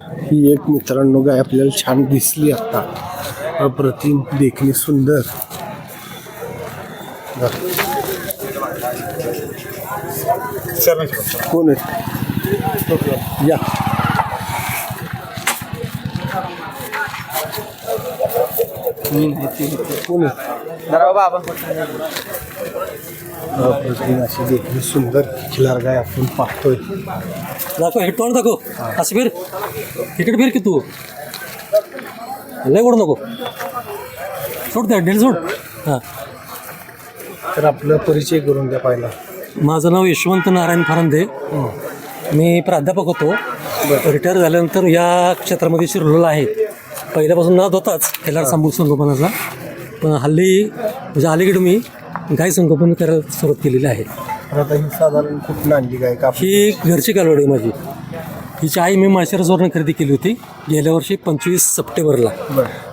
ही एक मित्रांनो गाय आपल्याला छान दिसली आता. अप्रतिम, देखणी सुंदर. कोण आहे या कोण आहे अप्रतिम अशी देखणी सुंदर खिलार गाय आपण पाहतोय. दाखव हे तोंड दाखव. असं फिर तिकीट फिर की तू लय ओढ नको सोड द्या डेल सोड. हां तर आपला परिचय करून द्या पहिला. माझं नाव यशवंत नारायण फरांदे. मी प्राध्यापक होतो. रिटायर झाल्यानंतर या क्षेत्रामध्ये शिरलेलो आहे. पहिल्यापासून नाद होताच खिलार संगोपनाचा, पण हल्ली म्हणजे अलीकडे मी गाय संगोपन करायला सुरुवात केलेली आहे. आता ही साधारण कुठून आणली गाय का? ही घरची कालवड आहे माझी. हिची आई मी माळशिरसवरून खरेदी केली होती गेल्या वर्षी 25 सप्टेंबरला.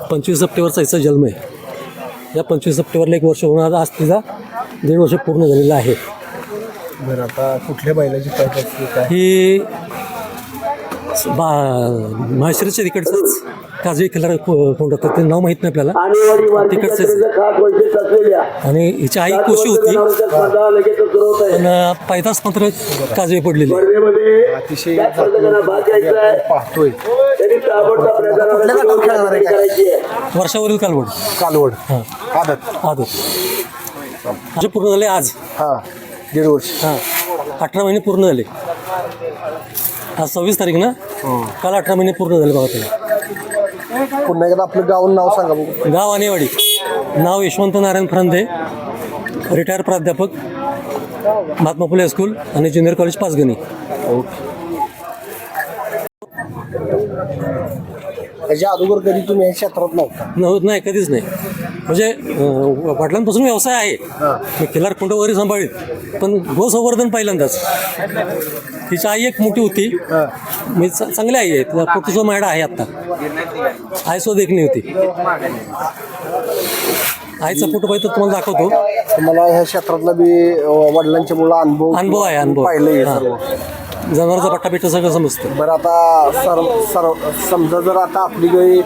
25 सप्टेंबरचा हिचा जन्म आहे. या 25 सप्टेंबरला 1 वर्ष होणार. आज तिचा 1.5 वर्ष पूर्ण झालेलं आहे. बरं, आता कुठल्या बैलाची पाहिजे काय? ही माळशिरसच्या तिकडचंच काजळी खिलार कोण होतं ते नाव माहीत नाही आपल्याला. तिकडचंच. आणि हिची आई कोशी होती, पण पैदास मात्र काजळी पडलेली. अतिशय पाहतोय. वर्षावरील कालवड. कालवड. हां आदत. म्हणजे पूर्ण झाले आज. हां 1.5 वर्ष. हां 18 महिने पूर्ण झाले. आज 26 तारीख ना. काल 18 महिने पूर्ण झाले बघा. तुम्ही पुन्हा एकदा आपलं गाव नाव सांगा बघू. गाव आणेवाडी. नाव यशवंत नारायण फरांदे. रिटायर प्राध्यापक महात्मा फुले हायस्कूल आणि ज्युनियर कॉलेज पाचगणी. त्याच्या अगोदर कधी तुम्ही या क्षेत्रात नव्हता? नाही कधीच नाही. म्हणजे वडिलांपासून व्यवसाय आहे. मी खिलार कुंड वगैरे सांभाळीत, पण गोसंवर्धन पहिल्यांदाच. तिची आई एक मोठी होती. मी चांगली आई आहे. तिचा पोटीचा मायडा आहे आत्ता. आई सो देखणी होती. आईचा फोटो पाहिजे तर तुम्हाला दाखवतो. तुम्हाला ह्या क्षेत्रातला बी वडिलांच्या मुलं अनुभव आहे. अनुभव पाहिलं. जनावरचा पट्टा बिट्टा सगळं समजतं. बरं, आता समजा जर आता आपली गाई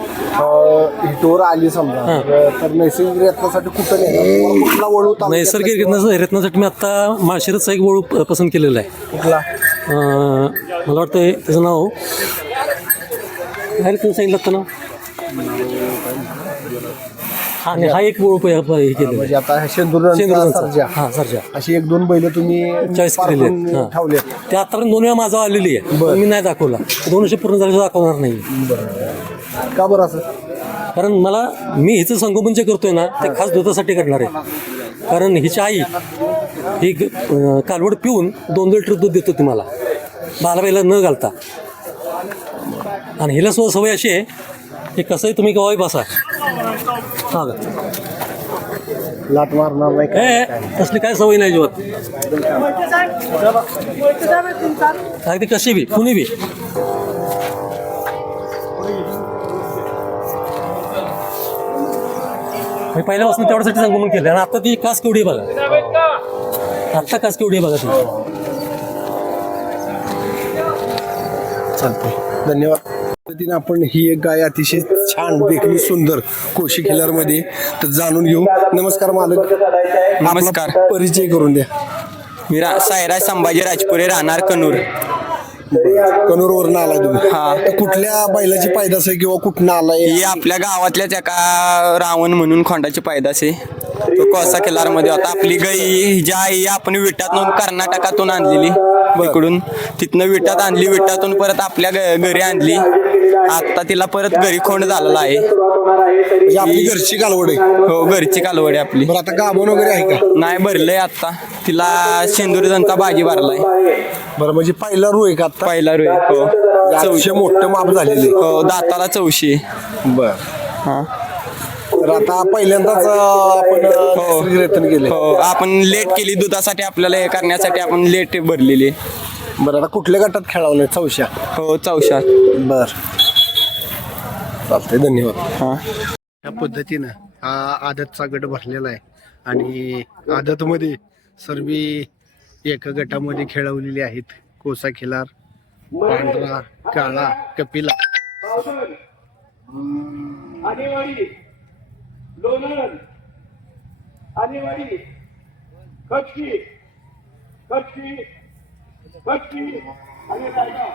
हिटोवर आली समजा, तर नैसर्गिक रत्नासाठी कुठं नाही कुठला वळू? नैसर्गिक रत्नासाठी मी आत्ता माळशिरसचा एक वळू पसंत केलेला आहे. कुठला? मला वाटतं त्याचं नाव काय तुम्ही सांगितलं होतं ना. आणि हा एक वळू हे केलेला. म्हणजे आता शेंदूर सर्जा. हां सर्जा. अशी 1-2 बैल तुम्ही चॉईस केलेली आहेत. ठेवले. ते आतापर्यंत 2 वेळा माझा आलेली आहे, पण मी नाही दाखवला. 2 वर्ष पूर्ण झाल्याचं दाखवणार नाही. का बरं असं? कारण मी हिचं संगोपन जे करतोय ना ते खास दुधासाठी करणार आहे. कारण हिची आई ही कालवड पिऊन 2 लिटर दूध देतो ती मला, बाळाबाईला न घालता. आणि हिला सुद्धा सवय अशी आहे की कसंही तुम्ही केव्हाही बसा. हां लाट मारणार नाही हे तसली काय सवय नाही जीवत. अगदी कशी बी कुणी बी. मी पहिल्यापासून तेवढ्यासाठी संगोपन केलं. आणि आता ती कास केवढी बघा. आत्ता कास केवढी बघा ती. चालतंय, धन्यवाद. पद्धतीने आपण ही एक गाय अतिशय छान देखणी सुंदर कोशी खिलारमध्ये तर जाणून घेऊ. नमस्कार मालक. नमस्कार. परिचय करून द्या. मी सायराज संभाजी राजपुरे, राहणार कनूर. कनूरवरून आलाय तुम्ही? हा. तर कुठल्या बैलाची पैदास आहे किंवा कुठनं आलाय? ही आपल्या गावातल्याच एका रावण म्हणून खोंडाची पैदास आहे. तो कोसा किल्लारमध्ये होता. आपली गाई ज्या आई आपण विटातून कर्नाटकातून आणलेली, इकडून तिथनं विटात आणली. विटातून परत आपल्या घरी आणली. आता तिला परत घरी खोंड झालेला आहे. म्हणजे आपली घरची कालवड आहे? हो, घरची कालवड आहे आपली. बरं, आता गाभण वगैरे आहे का? नाही, भरलंय आता. तिला शेंदुरीचा बाजी भरलाय. बरं, म्हणजे पहिला रू आहे का आता? पहिला रोय. हो, 400 मोठं माप झालेले. हो, दाताला 400. बर. हा. तर आता पहिल्यांदाच आपण रत्न केले. हो, आपण लेट केली दुधासाठी. आपल्याला हे करण्यासाठी आपण लेट भरलेली. बरं, आता कुठल्या गटात खेळावलं? 400. हो, 400. बर, चालतंय, धन्यवाद. हा. या पद्धतीनं हा आदतचा गट भरलेला आहे. आणि आदतमध्ये सर्व एका गटामध्ये खेळवलेले आहेत. कोसा खिलार पांढरा काळा कपिला आणेवाडी लोणंद आणेवाडी कच्ची कच्ची कच्ची आणि रायगाव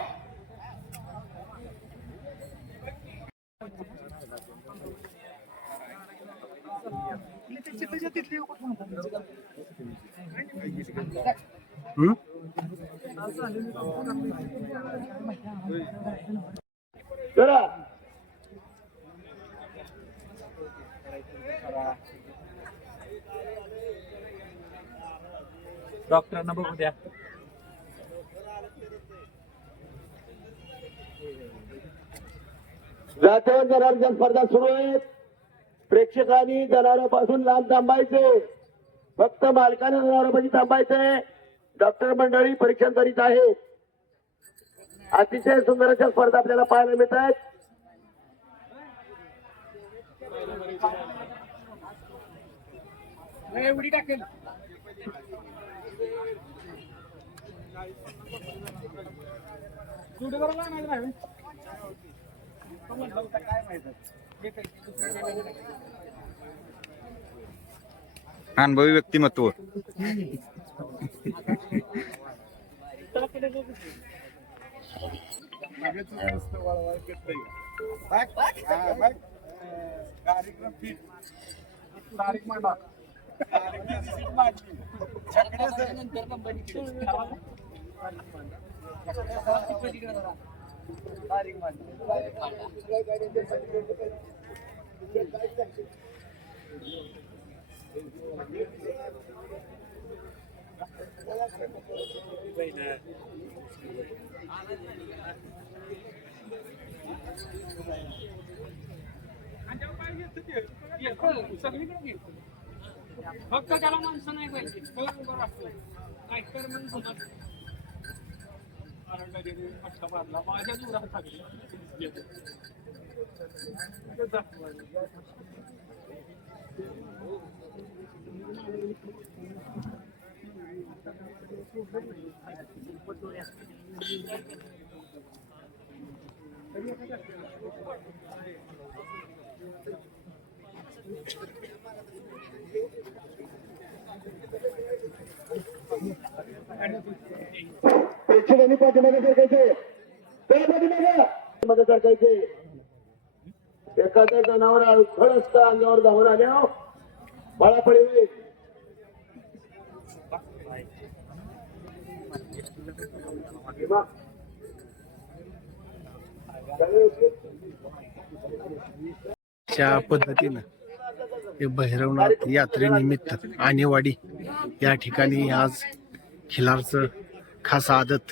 चला डॉक्टरांना बघू द्या. जातीय जनावरांच्या स्पर्धा सुरू आहेत. प्रेक्षकांनी जनावरांपासून लांब थांबायचे. फक्त मालकाने जनावरांपाशी थांबायचे. डॉक्टर मंडळी परीक्षण करीत आहेत. अतिशय सुंदर अशा स्पर्धा आपल्याला पाहायला मिळत आहेत. अनुभवी व्यक्तिमत्व. फक्त त्याला माणसं नाही पाहिजे. काय कर म्हणून माझ्या दुरात प्रेक्षकांनी पाठीमागे सरकायचे. पाठीमागे सरकायचे. एखाद्या जनावर अडखळ असता अंगावर धावून आल्या बाळा पडे च्या पद्धतीनं हे भैरवनाथ यात्रेनिमित्त आणेवाडी या ठिकाणी आज खिलारचं खास आदत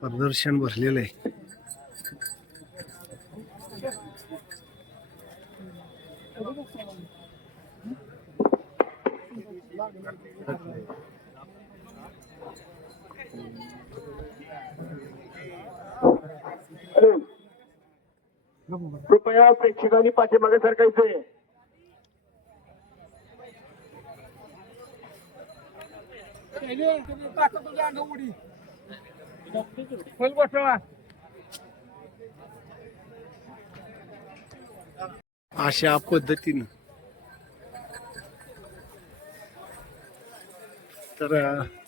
प्रदर्शन भरलेलं आहे. कृपया प्रेक्षकांनी पाठीमागे सरकायचे. अशा पद्धतीनं तर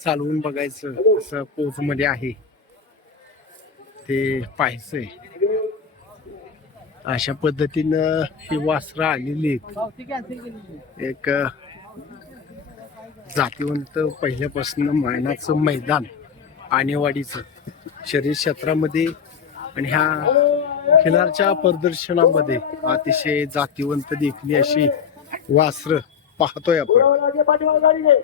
चालवून बघायचं कसं पोज मध्ये आहे ते पाहायचंय. अशा पद्धतीनं ही वासरं आलेली आहेत. एक जातीवंत पहिल्यापासून मानाचं मैदान आणेवाडीचं शरीर क्षेत्रामध्ये आणि ह्या खिलारच्या प्रदर्शनामध्ये अतिशय जातीवंत देखील अशी वासरं पाहतोय आपण. पाठीमागे गाडी घे.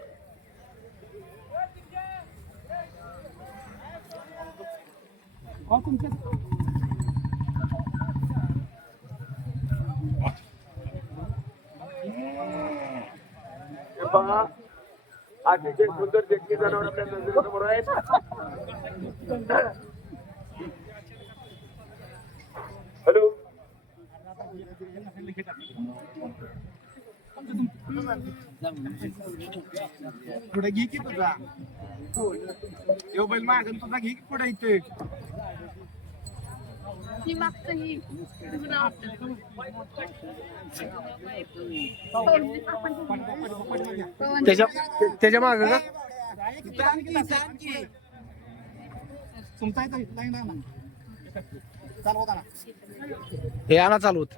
पहा अतिशय सुंदर देखील जनावर आपल्या नजरेसमोर आहेत. हॅलो पुढे घे की तुझा बैल मागून तुझा घे पुढे इथे ही मागचं ही तुला त्याच्या माग का हे आणा चालवत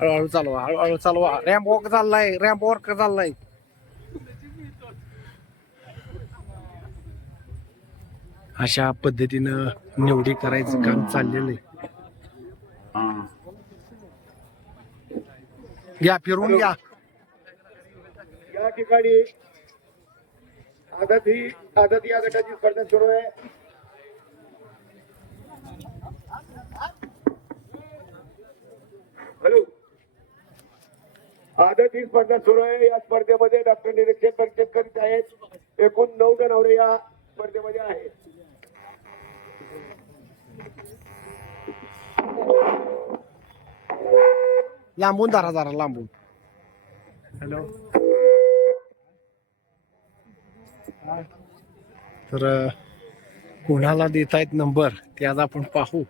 हळूहळू चालवा हळूहळू चालवा रॅम्प वॉक चाललाय रॅम्प वॉक चाललाय अशा पद्धतीनं निवडी करायचं काम चाललेलं आहे घ्या फिरून घ्या या ठिकाणी आदत या गटाची स्पर्धा सुरू आहे. हॅलो आदत ही स्पर्धा सुरू आहे. या स्पर्धेमध्ये डॉक्टर निरीक्षक परीक्षक करीत आहेत. एकूण 9 जनावरे या स्पर्धेमध्ये आहेत. लांबून धरा जरा लांबून हॅलो तर कोणाला देतायत नंबर ते आज आपण पाहू